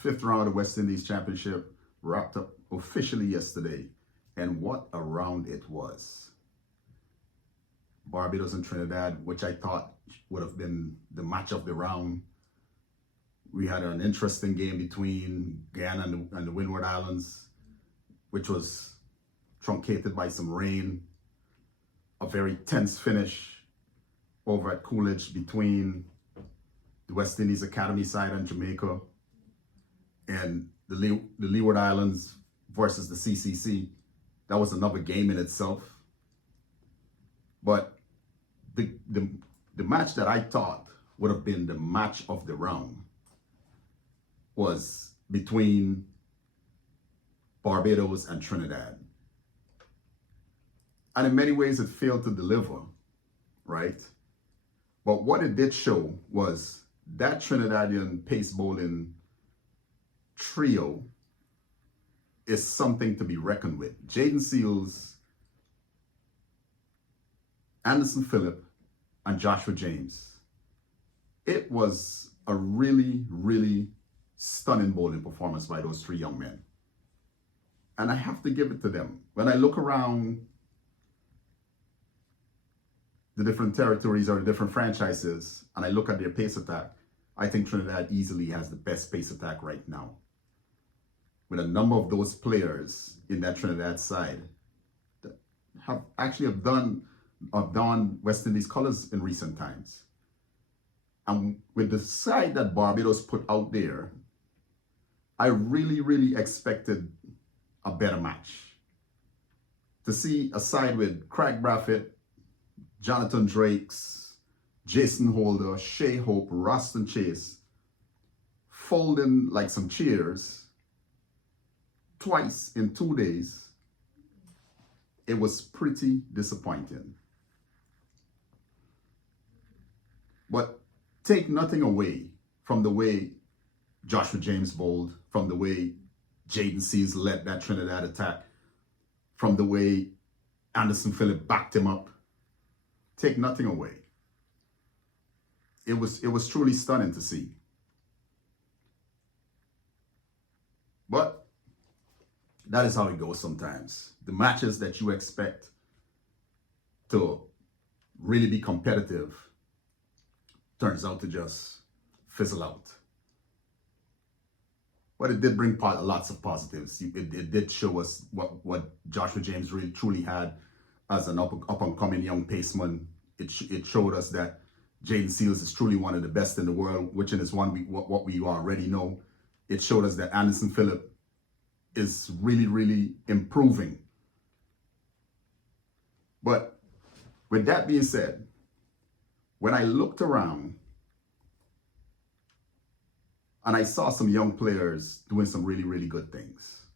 fifth round of the West Indies Championship wrapped up officially yesterday. And what a round it was. Barbados and Trinidad, which I thought would have been the match of the round. We had an interesting game between Guyana and the Windward Islands, which was truncated by some rain. A very tense finish over at Coolidge between the West Indies Academy side and Jamaica, and the Leeward Islands versus the CCC. That was another game in itself. But the match that I thought would have been the match of the round was between Barbados and Trinidad. And in many ways, it failed to deliver, right? But what it did show was that Trinidadian pace bowling trio is something to be reckoned with. Jaden Seals, Anderson Phillip, and Joshua James. It was a really, really stunning bowling performance by those three young men. And I have to give it to them. When I look around the different territories or the different franchises, and I look at their pace attack, I think Trinidad easily has the best pace attack right now. With a number of those players in that Trinidad side that have donned West Indies colors in recent times. And with the side that Barbados put out there, I really, really expected a better match. To see a side with Craig Braffett, Jonathan Drakes, Jason Holder, Shea Hope, Roston Chase, folding like some cheers twice in 2 days, it was pretty disappointing. But take nothing away from the way Joshua James bowled, from the way Jaden Seals led that Trinidad attack, from the way Anderson Phillip backed him up. Take nothing away. It was truly stunning to see. But that is how it goes sometimes. The matches that you expect to really be competitive turns out to just fizzle out. But it did bring lots of positives. It did show us what Joshua James really truly had as an up-and-coming young paceman. It showed us that Jaden Seals is truly one of the best in the world, which is what we already know. It showed us that Anderson Phillip is really, really improving. But with that being said, when I looked around and I saw some young players doing some really, really good things.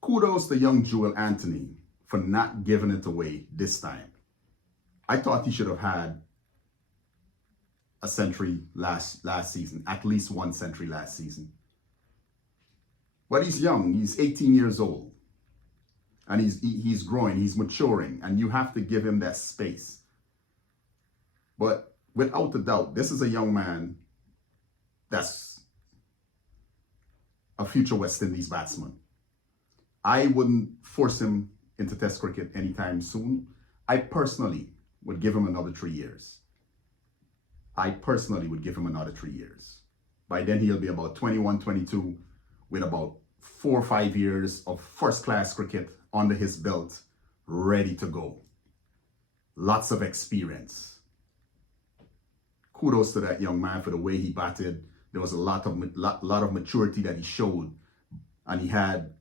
Kudos to young Joel Anthony for not giving it away this time. I thought he should have had a century last season, at least one century last season. But he's young, he's 18 years old. And he's growing, he's maturing, and you have to give him that space. But without a doubt, this is a young man that's a future West Indies batsman. I wouldn't force him into Test cricket anytime soon. I personally would give him another 3 years. By then he'll be about 21, 22, with about 4 or 5 years of first-class cricket under his belt, ready to go. Lots of experience. Kudos to that young man for the way he batted. There was a lot of maturity that he showed, and he had,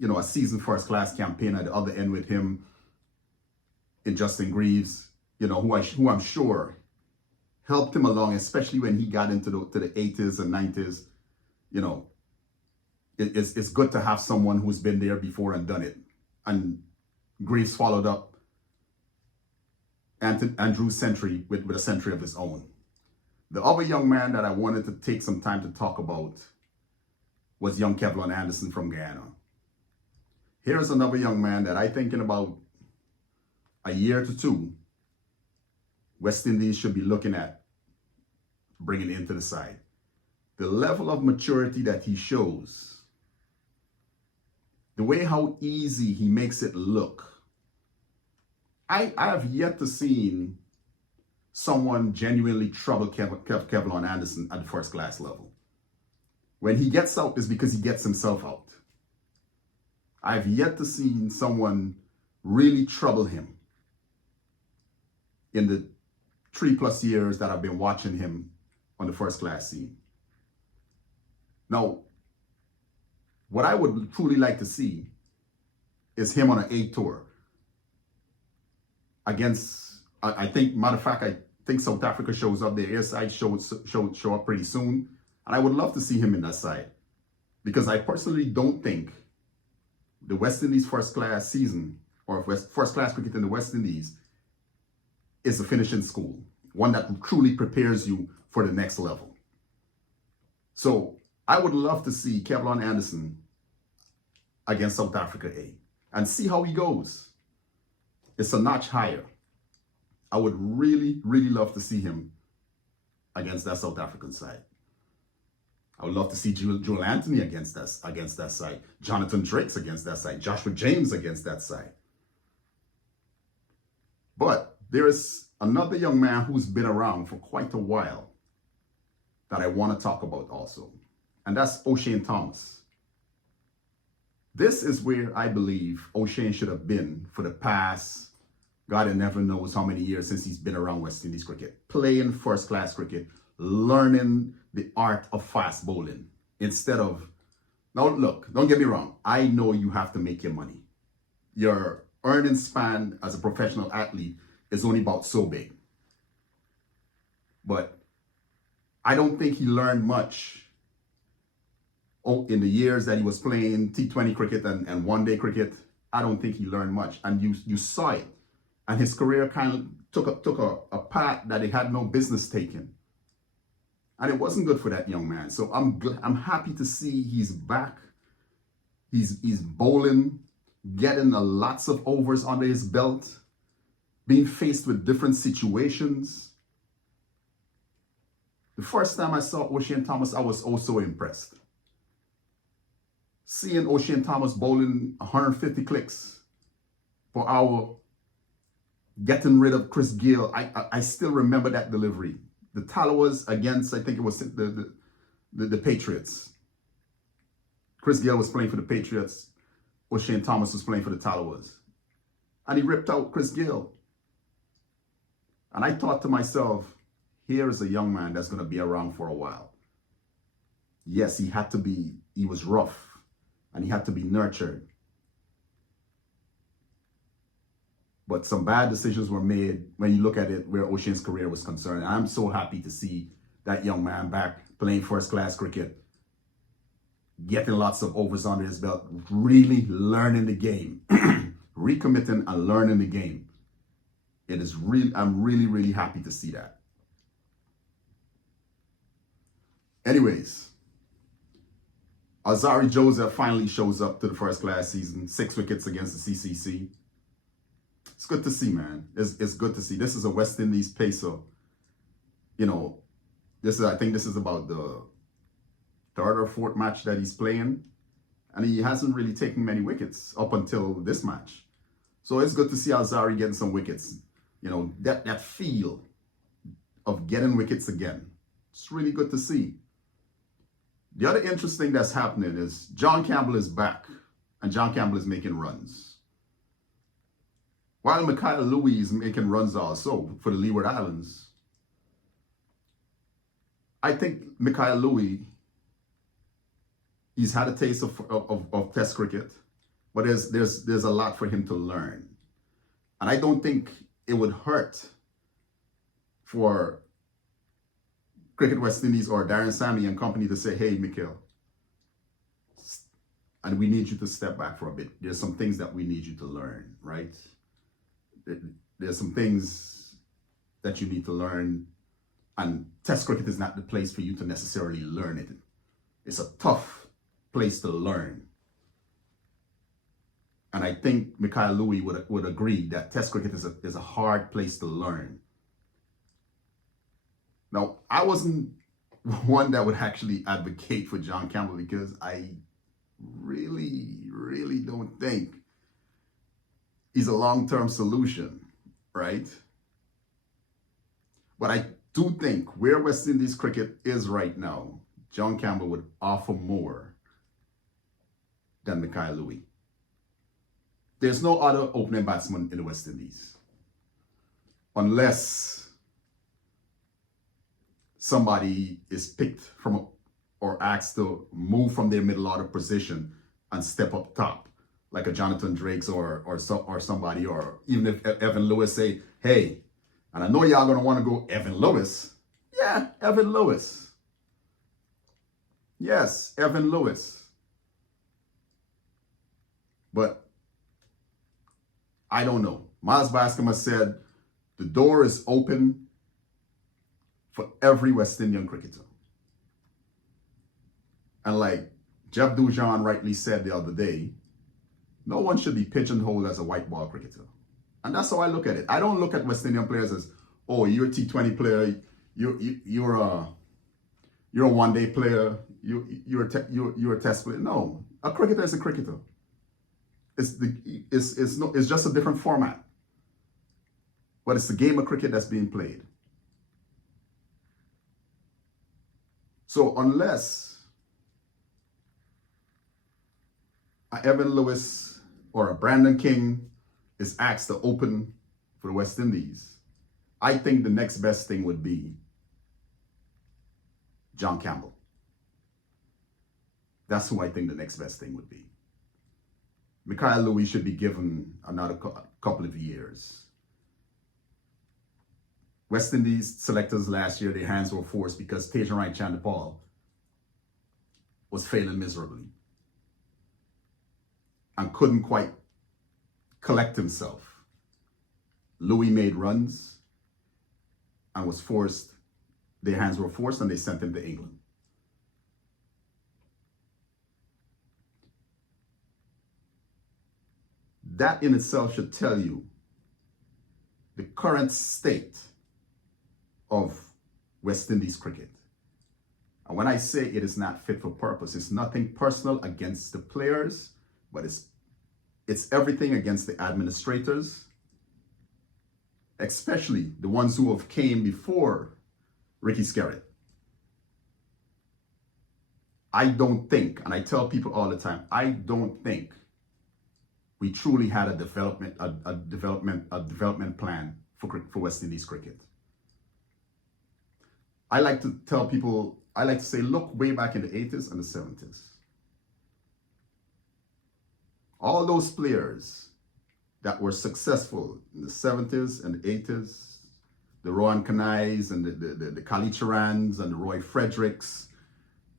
a seasoned first-class campaign at the other end with him in Justin Greaves, who I'm sure helped him along, especially when he got into the 80s and 90s. It's good to have someone who's been there before and done it. And Greaves followed up Andrew's century with a century of his own. The other young man that I wanted to take some time to talk about was young Kevlon Anderson from Guyana. Here's another young man that I think in about a year to two, West Indies should be looking at bringing into the side. the level of maturity that he shows, the way how easy he makes it look. I have yet to see someone genuinely trouble Kevlon Anderson at the first class level. When he gets out, it's because he gets himself out. I've yet to see someone really trouble him in the 3+ years that I've been watching him on the first class scene. Now, what I would truly like to see is him on an A tour against, I think, matter of fact, I think South Africa shows up. The air side show up pretty soon. And I would love to see him in that side, because I personally don't think the West Indies first class season, or first class cricket in the West Indies, is a finishing school, one that truly prepares you for the next level. So I would love to see Kevlon Anderson against South Africa A and see how he goes. It's a notch higher. I would really, really love to see him against that South African side. I would love to see Joel Anthony against that side. Jonathan Drakes against that side. Joshua James against that side. But there is another young man who's been around for quite a while that I want to talk about also. And that's O'Shane Thomas. This is where I believe O'Shane should have been for the past, God never knows how many years since he's been around West Indies cricket. Playing first class cricket, learning the art of fast bowling instead of, now look, don't get me wrong. I know you have to make your money. Your earning span as a professional athlete is only about so big. But I don't think he learned much in the years that he was playing T20 cricket and one-day cricket. I don't think he learned much. And you saw it. And his career kind of took a path that he had no business taking. And it wasn't good for that young man. So I'm happy to see he's back. He's bowling, getting lots of overs under his belt, being faced with different situations. The first time I saw O'Shane Thomas, I was also impressed. Seeing O'Shane Thomas bowling 150 clicks per hour, getting rid of Chris Gayle, I still remember that delivery. The Talawas against, I think it was the Patriots. Chris Gayle was playing for the Patriots. O'Shane Thomas was playing for the Talawas. And he ripped out Chris Gayle. And I thought to myself, here is a young man that's going to be around for a while. Yes, he was rough and he had to be nurtured. But some bad decisions were made when you look at it where O'Shane's career was concerned. And I'm so happy to see that young man back playing first class cricket, getting lots of overs under his belt, really learning the game, recommitting and learning the game. I'm really, really happy to see that. Anyways, Azari Joseph finally shows up to the first class season, 6 wickets against the CCC. It's good to see, man. It's good to see. This is a West Indies pacer. You know, I think this is about the 3rd or 4th match that he's playing. And he hasn't really taken many wickets up until this match. So it's good to see Azari getting some wickets. You know, that feel of getting wickets again. It's really good to see. The other interesting that's happening is John Campbell is back. And John Campbell is making runs. While Mikhail Louis is making runs also for the Leeward Islands, I think Mikhail Louis, he's had a taste of Test cricket, but there's a lot for him to learn. And I don't think it would hurt for Cricket West Indies or Darren Sammy and company to say, hey, Mikhail, and we need you to step back for a bit. There's some things that we need you to learn, right? There's some things that you need to learn, and Test cricket is not the place for you to necessarily learn it. It's a tough place to learn. And I think Mikhail Louis would agree that Test cricket is a hard place to learn. Now, I wasn't one that would actually advocate for John Campbell, because I really don't think he's a long-term solution, right? But I do think where West Indies cricket is right now, John Campbell would offer more than Mikhail Louis. There's no other opening batsman in the West Indies. Unless somebody is picked from or asked to move from their middle order position and step up top, like a Jonathan Drakes or somebody, or even if Evan Lewis say, hey, and I know y'all gonna want to go Evan Lewis. Yeah, Evan Lewis. Yes, Evan Lewis. But I don't know. Miles Bascom has said the door is open for every West Indian cricketer. And like Jeff Dujan rightly said the other day, no one should be pigeonholed as a white ball cricketer. And that's how I look at it. I don't look at West Indian players as, oh, you're a T20 player, you're a one-day player, you're a test player. No, a cricketer is a cricketer. It's just a different format. But it's the game of cricket that's being played. So unless a Evan Lewis or a Brandon King is asked to open for the West Indies, I think the next best thing would be John Campbell. That's who I think the next best thing would be. Mikhail Louis should be given another couple of years. West Indies selectors last year, their hands were forced because Tejarai Chandapal was failing miserably and couldn't quite collect himself. Louis made runs and was forced, their hands were forced, and they sent him to England. That in itself should tell you the current state of West Indies cricket. And when I say it is not fit for purpose, it's nothing personal against the players, but it's everything against the administrators, especially the ones who have came before Ricky Skerritt. I don't think, and I tell people all the time, I don't think we truly had a development plan for West Indies cricket. I like to tell people, I like to say, look way back in the 80s and the 70s. All those players that were successful in the 70s and the 80s, the Rohan Kanais and the Kali Charans and the Roy Fredericks,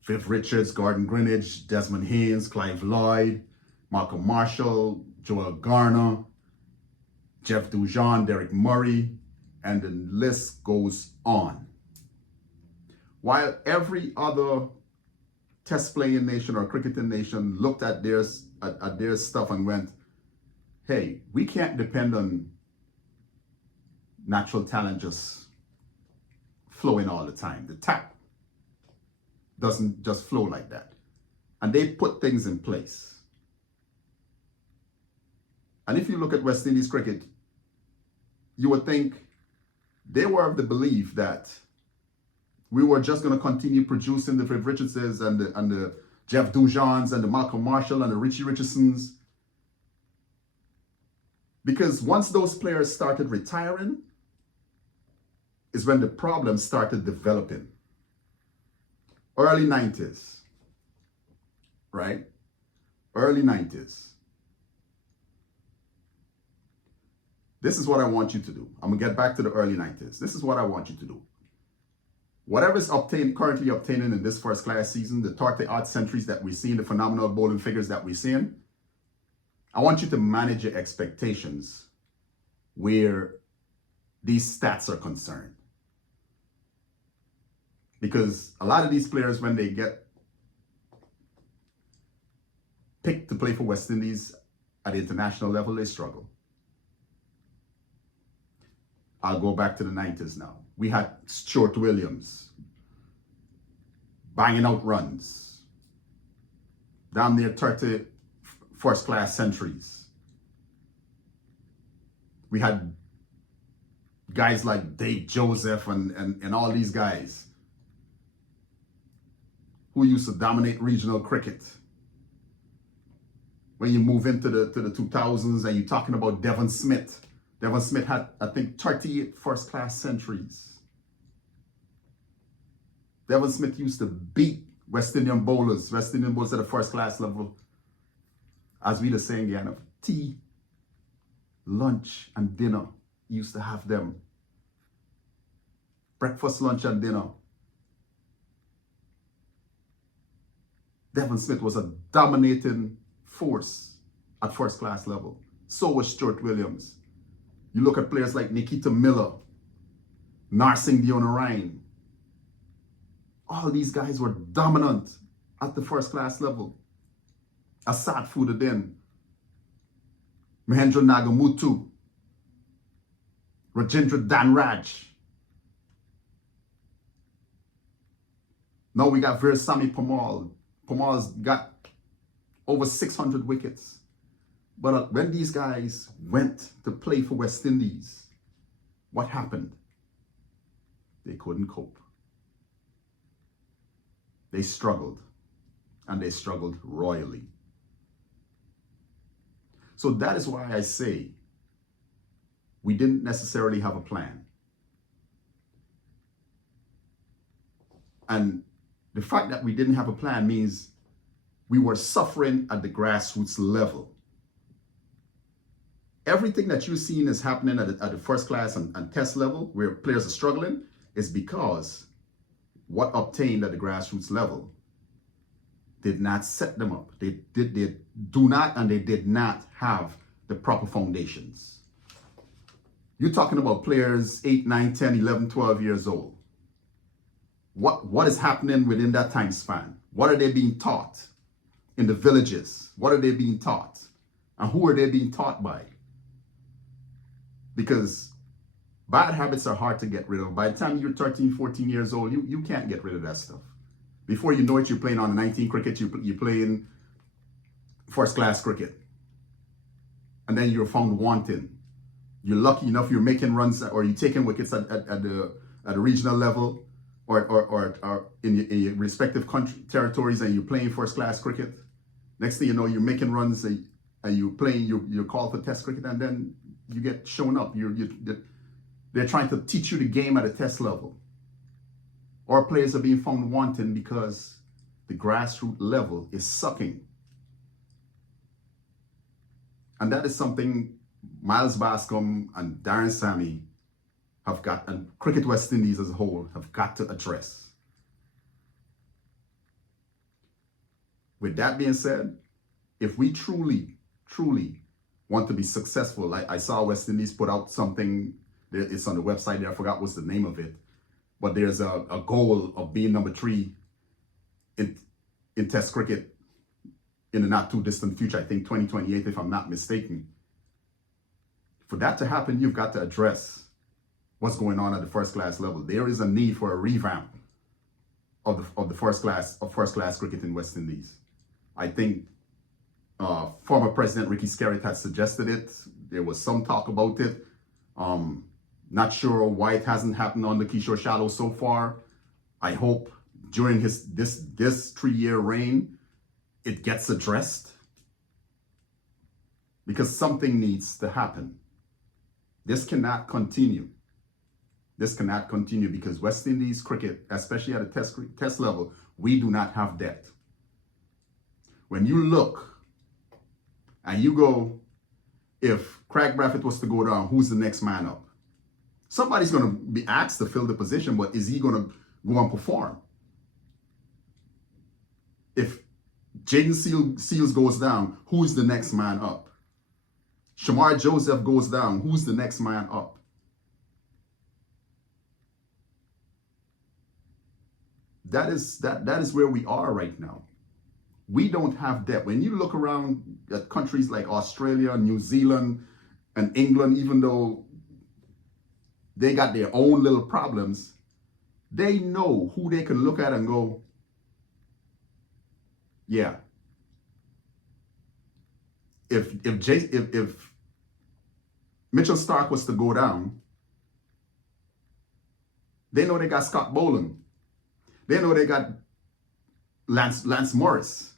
Viv Richards, Gordon Greenidge, Desmond Haynes, Clive Lloyd, Malcolm Marshall, Joel Garner, Jeff Dujan, Derek Murray, and the list goes on. While every other test playing nation or cricketing nation looked at their stuff and went, hey, we can't depend on natural talent just flowing all the time. The tap doesn't just flow like that. And they put things in place. And if you look at West Indies cricket, you would think they were of the belief that we were just going to continue producing the Viv Richardses and the Jeff Dujans and the Malcolm Marshall and the Richie Richardsons. Because once those players started retiring, is when the problems started developing. Early 90s, right? Early 90s. This is what I want you to do. I'm going to get back to the early 90s. This is what I want you to do. Whatever is currently obtaining in this first class season, the 30-odd centuries that we're seeing, the phenomenal bowling figures that we're seeing, I want you to manage your expectations where these stats are concerned. Because a lot of these players, when they get picked to play for West Indies at the international level, they struggle. I'll go back to the 90s now. We had Stuart Williams, banging out runs. Down near 30 first-class centuries. We had guys like Dave Joseph and all these guys who used to dominate regional cricket. When you move into the 2000s and you're talking about Devon Smith. Devon Smith had, I think, 38 first-class centuries. Devon Smith used to beat West Indian bowlers at the first-class level. As we were saying, yeah, tea, lunch, and dinner. Used to have them. Breakfast, lunch, and dinner. Devon Smith was a dominating force at first-class level. So was Stuart Williams. You look at players like Nikita Miller, Narsingh Deonarine. All these guys were dominant at the first-class level. Asad Fuddin, Mahendra Nagamutu, Rajendra Dhanraj. Now we got Veersamy Permaul. Permaul's got over 600 wickets. But when these guys went to play for West Indies, what happened? They couldn't cope. They struggled, and they struggled royally. So that is why I say we didn't necessarily have a plan. And the fact that we didn't have a plan means we were suffering at the grassroots level. Everything that you're seeing is happening at the first class and test level where players are struggling is because what obtained at the grassroots level did not set them up. They do not and they did not have the proper foundations. You're talking about players 8, 9, 10, 11, 12 years old. What is happening within that time span? What are they being taught in the villages? What are they being taught? And who are they being taught by? Because bad habits are hard to get rid of. By the time you're 13, 14 years old, you can't get rid of that stuff. Before you know it, you're playing on 19 cricket, you're playing first-class cricket. And then you're found wanting. You're lucky enough, you're making runs or you're taking wickets at the regional level or in your respective country territories, and you're playing first-class cricket. Next thing you know, you're making runs and you're playing, you're called for test cricket, and then you get shown up. They're trying to teach you the game at a test level. Or players are being found wanting because the grassroots level is sucking. And that is something Miles Bascom and Darren Sammy have got, and Cricket West Indies as a whole, have got to address. With that being said, if we truly want to be successful, like I saw West Indies put out something, it's on the website there, I forgot what's the name of it, but there's a goal of being number 3 in Test cricket in the not too distant future, I think 2028 if I'm not mistaken. For that to happen, you've got to address what's going on at the first class level. There is a need for a revamp of the first class cricket in West Indies. I think former President Ricky Skerritt had suggested it. There was some talk about it. Not sure why it hasn't happened under Kishore Shallow so far. I hope during this 3-year reign, it gets addressed, because something needs to happen. This cannot continue. This cannot continue because West Indies cricket, especially at a test level, we do not have depth. When you look and you go, if Craig Brathwaite was to go down, who's the next man up? Somebody's going to be asked to fill the position, but is he going to go and perform? If Jaden Seals goes down, who's the next man up? Shamar Joseph goes down, who's the next man up? That is where we are right now. We don't have depth. When you look around at countries like Australia, New Zealand, and England, even though they got their own little problems, they know who they can look at and go, Yeah. If Mitchell Stark was to go down, they know they got Scott Boland. They know they got Lance Morris,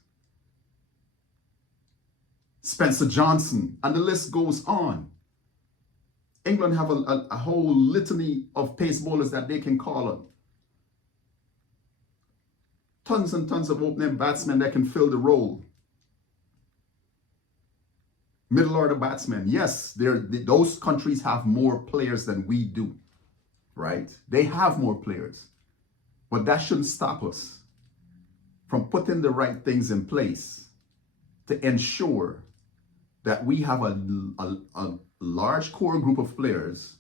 Spencer Johnson, and the list goes on. England have a whole litany of pace bowlers that they can call on. Tons and tons of opening batsmen that can fill the role. Middle order batsmen. Yes, those countries have more players than we do, right? They have more players. But that shouldn't stop us from putting the right things in place to ensure that we have a large core group of players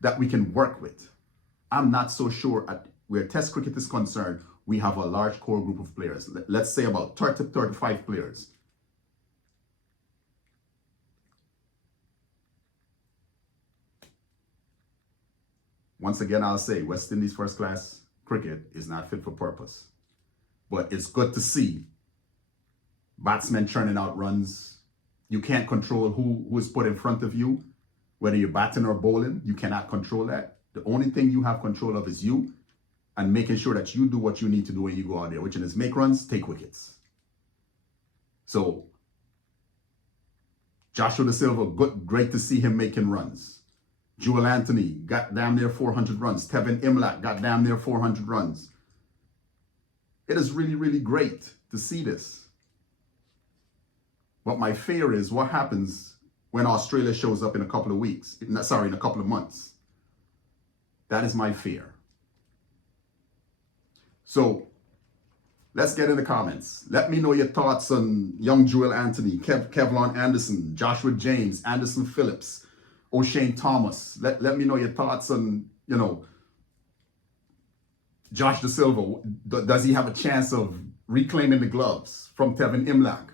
that we can work with. I'm not so sure where Test cricket is concerned, we have a large core group of players. Let's say about 30 to 35 players. Once again, I'll say West Indies first class cricket is not fit for purpose. But it's good to see batsmen churning out runs. You can't control who is put in front of you, whether you're batting or bowling. You cannot control that. The only thing you have control of is you and making sure that you do what you need to do when you go out there, which is make runs, take wickets. So, Joshua Da Silva, great to see him making runs. Jewel Anthony got damn near 400 runs. Tevin Imlach got damn near 400 runs. It is really, really great to see this. But my fear is what happens when Australia shows up in a couple of weeks. In a couple of months. That is my fear. So, let's get in the comments. Let me know your thoughts on young Joel Anthony, Kevlon Anderson, Joshua James, Anderson Phillips, O'Shane Thomas. Let me know your thoughts on, Josh Da Silva. Does he have a chance of reclaiming the gloves from Tevin Imlach?